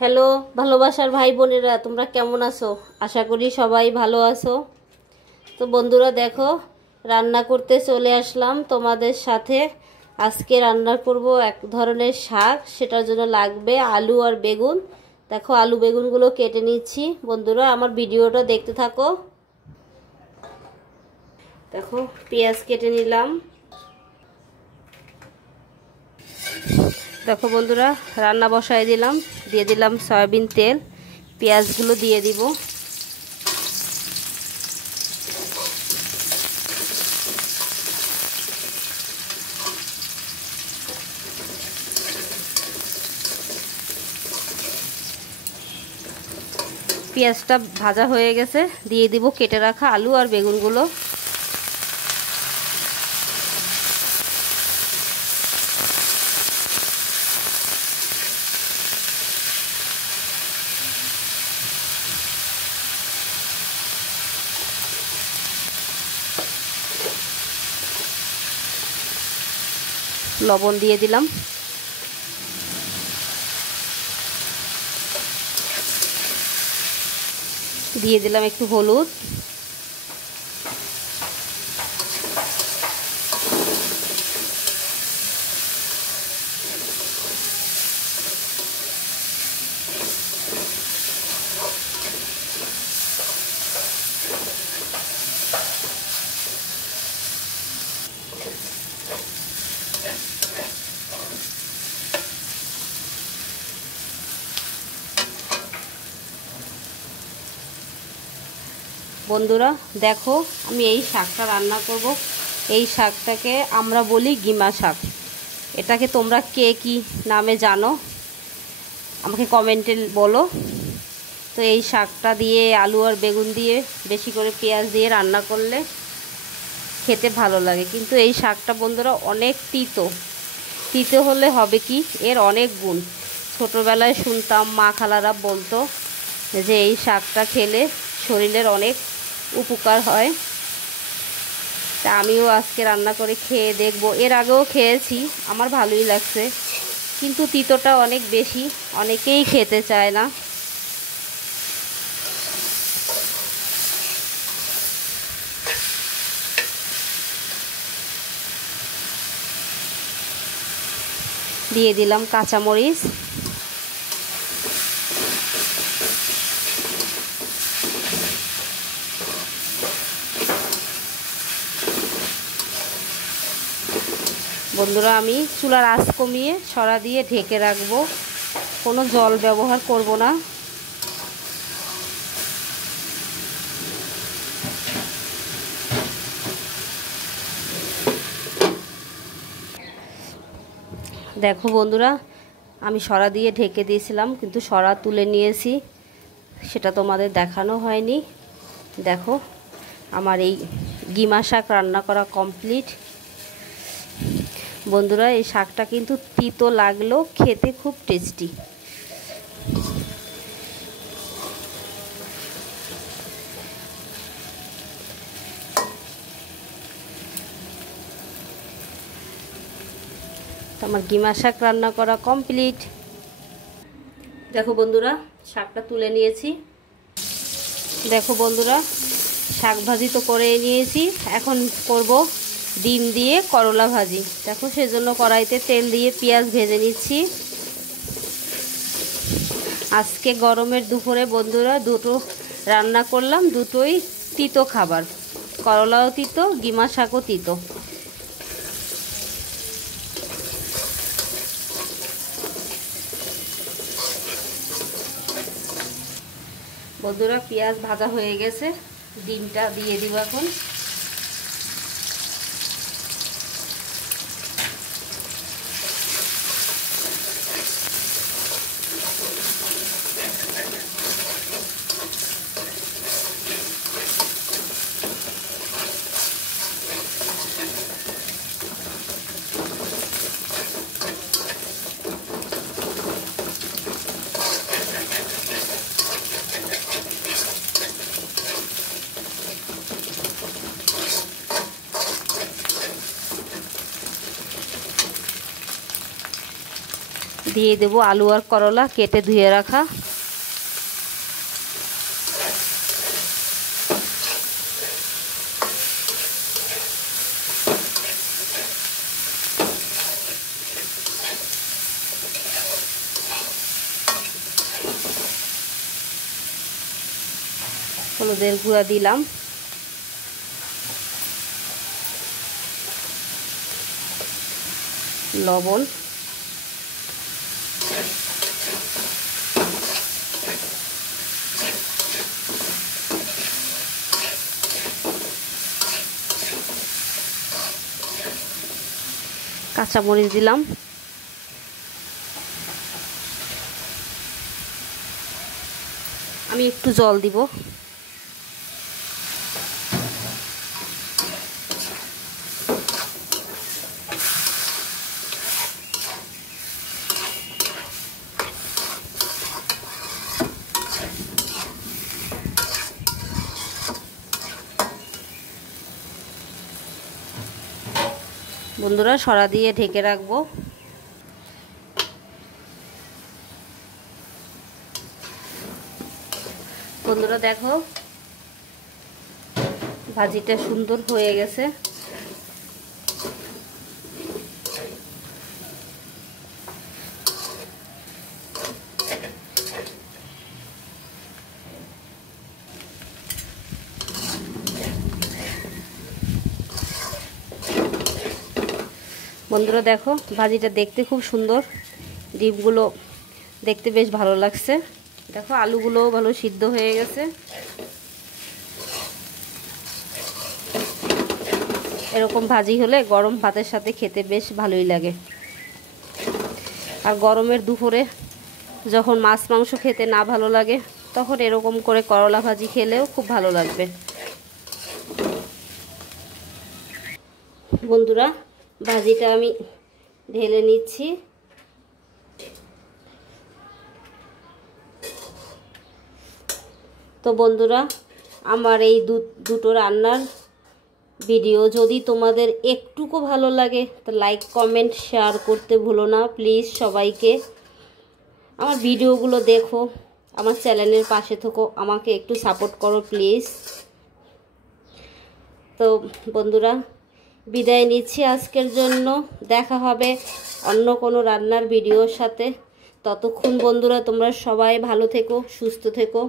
Hello ভালোবাসার ভাই বোনেরা, তোমরা কেমন আছো? আশা করি সবাই ভালো আছো। তো বন্ধুরা দেখো, রান্না করতে চলে আসলাম তোমাদের সাথে। আজকে রান্না করব এক ধরনের শাক, সেটার জন্য লাগবে আলু আর বেগুন। দেখো আলু বেগুনগুলো কেটে নিচ্ছি। বন্ধুরা আমার ভিডিওটা দেখতে থাকো। দেখো পেঁয়াজ কেটে নিলাম। দেখো বন্ধুরা রান্না বসায় দিলাম, দিয়ে দিলাম সয়াবিন তেল, পেঁয়াজগুলো দিয়ে দিব। পেঁয়াজটা ভাজা হয়ে গেছে, দিয়ে দিব কেটে রাখা আলু আর বেগুনগুলো। লবণ দিয়ে দিলাম। দিয়ে দিলাম একটু হলুদ। বন্ধুরা দেখো আমি এই শাকটা রান্না করব। এই শাকটাকে আমরা বলি গিমা শাক। এটাকে তোমরা কে কি নামে জানো আমাকে কমেন্টে বলো। তো এই শাকটা দিয়ে আলু আর বেগুন দিয়ে বেশি করে পেঁয়াজ দিয়ে রান্না করলে খেতে ভালো লাগে। কিন্তু এই শাকটা বন্ধুরা অনেক তিতো। তিতো হলে হবে কি, এর অনেক গুণ। ছোটোবেলায় শুনতাম মা খালারা বলতো যে এই শাকটা খেলে শরীরের অনেক উপকার হয়। তা আমিও আজকে রান্না করে খেয়ে দেখব। এর আগেও খেয়েছি, আমার ভালোই লাগছে, কিন্তু তিতোটা অনেক বেশি, অনেকেই খেতে চায় না। দিয়ে দিলাম কাঁচামরিচ। বন্ধুরা আমি চুলার আঁচ কমিয়ে ছড়া দিয়ে ঢেকে রাখবো, কোনো জল ব্যবহার করব না। দেখো বন্ধুরা আমি সরা দিয়ে ঢেকে দিয়েছিলাম, কিন্তু সরা তুলে নিয়েছি, সেটা তোমাদের দেখানো হয়নি। দেখো আমার এই গিমা শাক রান্না করা কমপ্লিট। বন্ধুরা এই শাকটা কিন্তু তিতো লাগলেও খেতে খুব টেস্টি। আমার গিমা শাক রান্না করা কমপ্লিট। দেখো বন্ধুরা শাকটা তুলে নিয়েছি। দেখো বন্ধুরা শাক ভাজি তো করে নিয়েছি, এখন করব ডিম দিয়ে করলা ভাজি। দেখো সেজন্য কড়াইতে তেল দিয়ে পেঁয়াজ ভেজে নিচ্ছি। আজকে গরমের দুপুরে বন্ধুরা দুটো রান্না করলাম, দুটোই তিতো খাবার। করলাও তিতো, গিমা শাকও তিতো। বন্ধুরা পেঁয়াজ ভাজা হয়ে গেছে, ডিমটা দিয়ে দিব এখন। দিয়ে দেব আলু আর করলা কেটে ধুয়ে রাখা। হলুদের গুঁড়া দিলাম, লবণ, কাঁচামরিচ দিলাম, আমি একটু জল দিব। বন্ধুরা সরা দিয়ে ঢেকে রাখবো। বন্ধুরা দেখো ভাজিটা সুন্দর হয়ে গেছে। বন্ধুরা দেখো ভাজিটা দেখতে খুব সুন্দর, ডিমগুলো দেখতে বেশ ভালো লাগছে। দেখো আলুগুলোও ভালো সিদ্ধ হয়ে গেছে। এরকম ভাজি হলে গরম ভাতের সাথে খেতে বেশ ভালোই লাগে। আর গরমের দুপুরে যখন মাছ মাংস খেতে না ভালো লাগে তখন এরকম করে করলা ভাজি খেলেও খুব ভালো লাগবে। বন্ধুরা ভাজিটা আমি ঢেলে নিচ্ছি। তো বন্ধুরা আমার এই দুটো রান্নার ভিডিও যদি তোমাদের একটুকু ভালো লাগে তো লাইক কমেন্ট শেয়ার করতে ভুলো না প্লিজ। সবাইকে আমার ভিডিওগুলো দেখো, আমার চ্যানেলের পাশে থেকো, আমাকে একটু সাপোর্ট করো প্লিজ। তো বন্ধুরা বিদায় নিচ্ছি আজকের জন্য, দেখা হবে অন্য কোনো রান্নার ভিডিওর সাথে। ততক্ষণ বন্ধুরা তোমরা সবাই ভালো থেকো, সুস্থ থেকো।